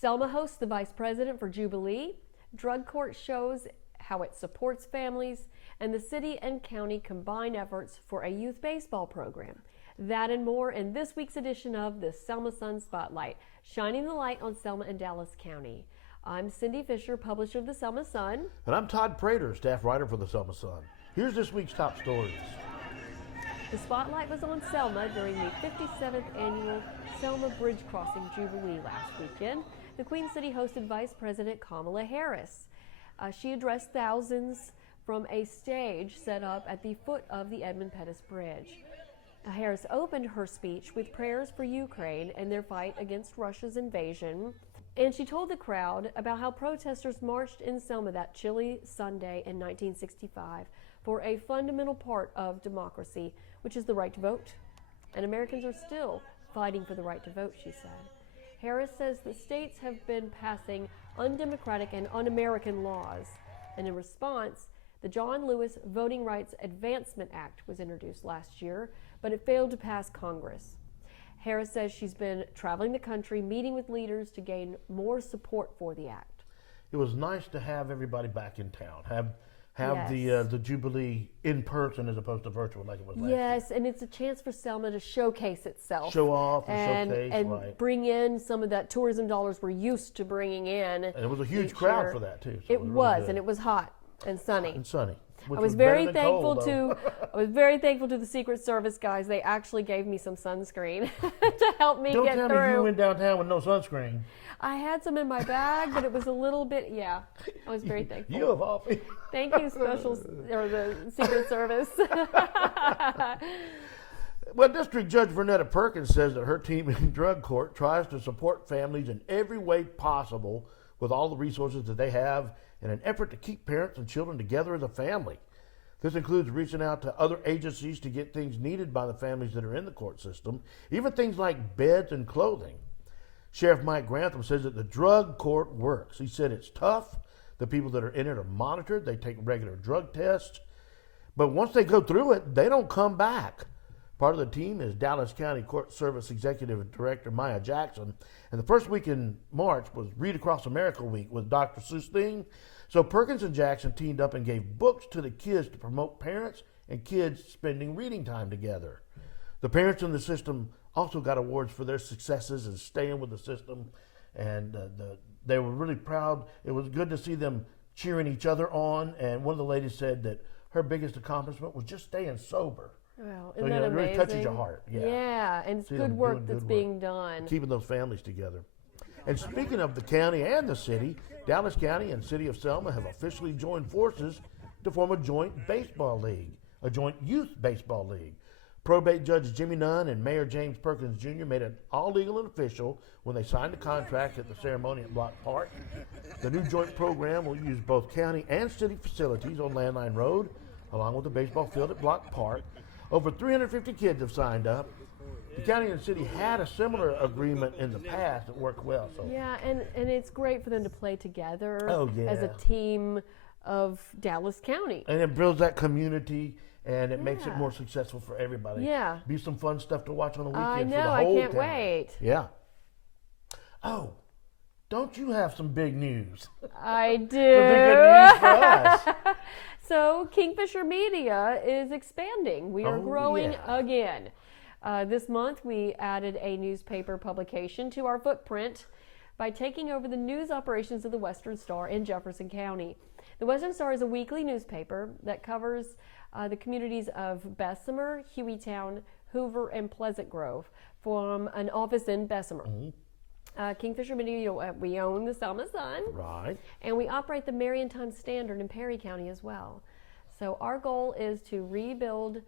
Selma hosts the vice president for Jubilee. Drug court shows how it supports families, and the city and county combine efforts for a youth baseball program. That and more in this week's edition of the Selma Sun Spotlight, shining the light on Selma and Dallas County. I'm Cindy Fisher, publisher of the Selma Sun. And I'm Todd Prater, staff writer for the Selma Sun. Here's this week's top stories. The spotlight was on Selma during the 57th annual Selma Bridge Crossing Jubilee last weekend. The Queen City hosted Vice President Kamala Harris. She addressed thousands from a stage set up at the foot of the Edmund Pettus Bridge. Harris opened her speech with prayers for Ukraine and their fight against Russia's invasion. And she told the crowd about how protesters marched in Selma that chilly Sunday in 1965 for a fundamental part of democracy, which is the right to vote. And Americans are still fighting for the right to vote, she said. Harris says the states have been passing undemocratic and un-American laws. And in response, the John Lewis Voting Rights Advancement Act was introduced last year, but it failed to pass Congress. Harris says she's been traveling the country, meeting with leaders to gain more support for the act. It was nice to have everybody back in town, have Yes. the Jubilee in person as opposed to virtual like it was last year. Yes, and it's a chance for Selma to showcase itself. Show off and showcase, and right. bring in some of that tourism dollars we're used to bringing in. And it was a huge each crowd year. for that, too. It So really was, good. and it was hot and sunny. And sunny. Which I was better very than thankful cold, though. I was very thankful to the Secret Service guys. They actually gave me some sunscreen to help me Don't get tell through. me you went downtown with no sunscreen. I had some in my bag, but it was a little bit, yeah. I was very thankful. You of all people. Thank you, the Secret Service. Well, District Judge Vernetta Perkins says that her team in drug court tries to support families in every way possible with all the resources that they have in an effort to keep parents and children together as a family. This includes reaching out to other agencies to get things needed by the families that are in the court system, even things like beds and clothing. Sheriff Mike Grantham says that the drug court works. He said it's tough. The people that are in it are monitored. They take regular drug tests. But once they go through it, they don't come back. Part of the team is Dallas County Court Service Executive Director Maya Jackson. And the first week in March was Read Across America Week with Dr. Susteen. So Perkins and Jackson teamed up and gave books to the kids to promote parents and kids spending reading time together. The parents in the system also got awards for their successes and staying with the system. And they were really proud. It was good to see them cheering each other on. And one of the ladies said that her biggest accomplishment was just staying sober. Well, So, isn't that it amazing? really touches your heart. Yeah, and it's See good them work doing that's good being done. Keeping those families together. And speaking of the county and the city, Dallas County and City of Selma have officially joined forces to form a joint baseball league, a joint youth baseball league. Probate Judge Jimmy Nunn and Mayor James Perkins Jr. made it all legal and official when they signed the contract at the ceremony at Block Park. The new joint program will use both county and city facilities on Landline Road, along with the baseball field at Block Park. Over 350 kids have signed up. The county and city had a similar agreement in the past that worked well. So Yeah, and it's great for them to play together Oh, yeah. as a team of Dallas County. And it builds that community, and it makes it Yeah. more successful for everybody. Yeah. Be some fun stuff to watch on the I weekend for the know, whole I can't town. wait. Yeah. Oh, don't you have some big news? I do. Some big good news for us. So Kingfisher Media is expanding. We are Oh, growing yeah. again. This month we added a newspaper publication to our footprint by taking over the news operations of the Western Star in Jefferson County. The Western Star is a weekly newspaper that covers the communities of Bessemer, Hueytown, Hoover, and Pleasant Grove from an office in Bessemer. Kingfisher Media, we own the Selma Sun. Right. And we operate the Marion Times Standard in Perry County as well. So our goal is to rebuild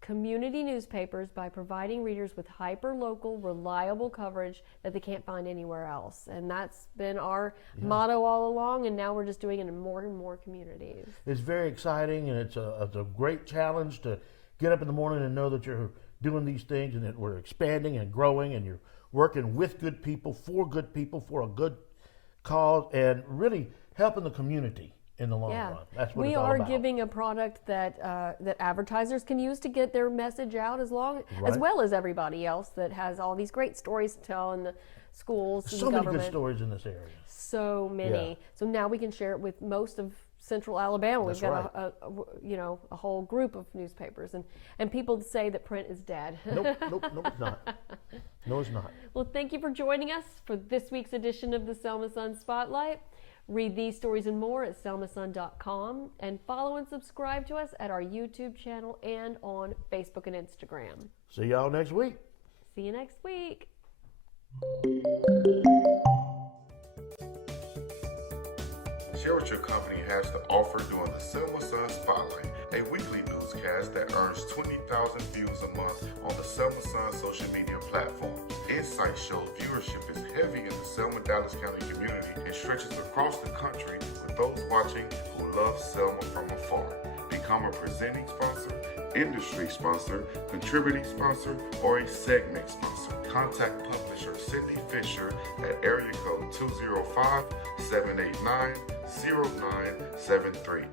community newspapers by providing readers with hyper-local, reliable coverage that they can't find anywhere else. And that's been our motto all along, and now we're just doing it in more and more communities. It's very exciting, and it's a great challenge to get up in the morning and know that you're doing these things and that we're expanding and growing, and you're working with good people, for a good cause, and really helping the community. in the long Yeah. run. That's what we it's all are about. giving a product that that advertisers can use to get their message out as Right. well as everybody else that has all these great stories to tell in the schools and So many government. good stories in this area. So many. Yeah. So now we can share it with most of Central Alabama. That's We've got a whole group of newspapers, and people say that print is dead. Nope, it's not. No, it's not. Well, thank you for joining us for this week's edition of the Selma Sun Spotlight. Read these stories and more at selmasun.com, and follow and subscribe to us at our YouTube channel and on Facebook and Instagram. See y'all next week. See you next week. Share what your company has to offer during the Selma Sun Spotlight, a weekly newscast that earns 20,000 views a month on the Selma Sun social media platforms. Insight shows viewership is heavy in the Selma-Dallas County community and stretches across the country with those watching who love Selma from afar. Become a presenting sponsor, industry sponsor, contributing sponsor, or a segment sponsor. Contact publisher Cindy Fisher at area code 205-789-0973.